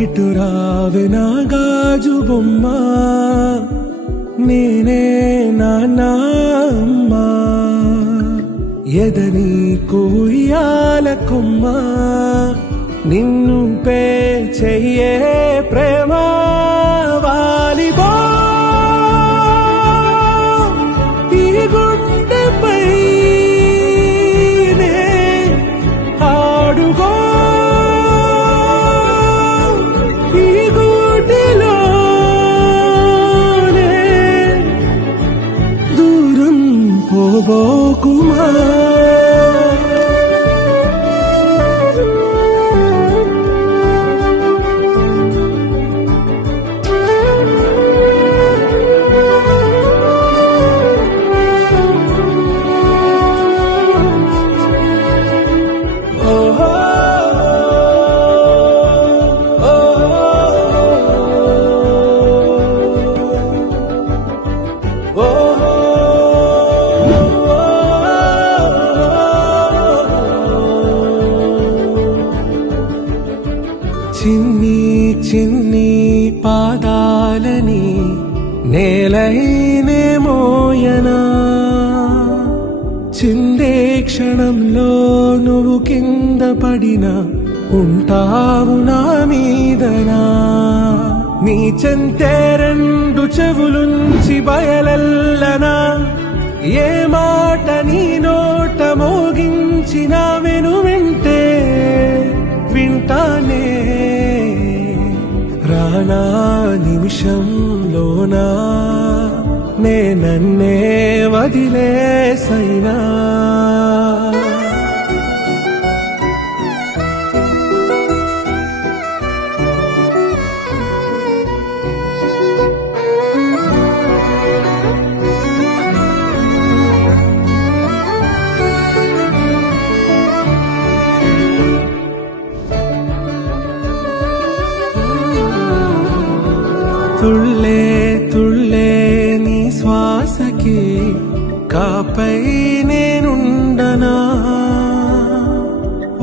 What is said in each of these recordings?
ఇటు రావే నా గాజు బొమ్మ, నేనే నాన్నమ్మ. ఎదని కుయ్యాల కొమ్మ, నిన్ను పే చెయ్యే ప్రేమ వాలిబో. ఈ గుండెపై నే ఆడుగో, ఈ గుడిలోనే దూరం పోబోకుమా. చిన్ని చిన్ని పాదాలని నేలైనే మోయనా, చిందే క్షణంలో నువ్వు కింద పడినా ఉంటావు నా మీదనా. నీ చెంతే రెండు చెవులుంచి బయలెల్లనా, ఏ మాట నీ నోట మోగించిన వెను వింటే వింటానే. రానా నిమిషంలోనా నే నన్నే వదిలేసైనా. తుళ్ళే తుళ్ళే నీ శ్వాసకి కాపై నేనుండనా,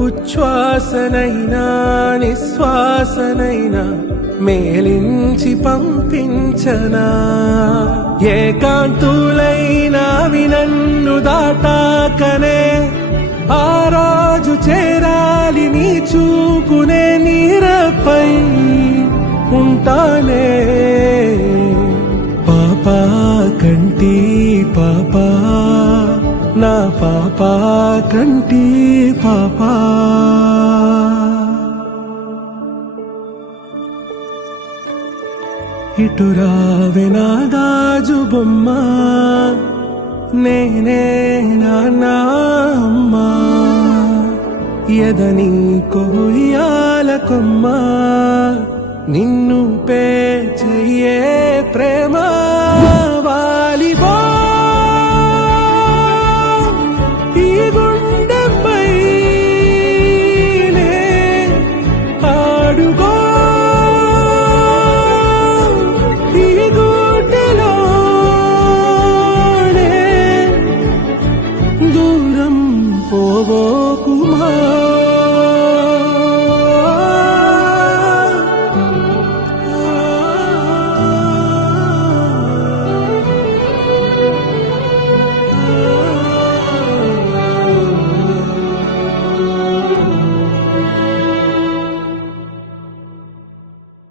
ఉచ్ఛ్వాసనైనా నిశ్వాసనైనా మేలించి పంపించనా. ఏకాంతులైనా నన్ను దాటాకనే ఆ రోజు చేరాలి నీ చూపునే నీరపై ఉంటానే. పాపా కంటి పాపా, నా పాపా కంటి పాపా. ఇటు రావే నా గాజు బొమ్మ, నేనే నాన్నమ్మ. ఎదని కొయ్యాల కొమ్మ, నిన్ను పే చెయ్యే ప్రేమ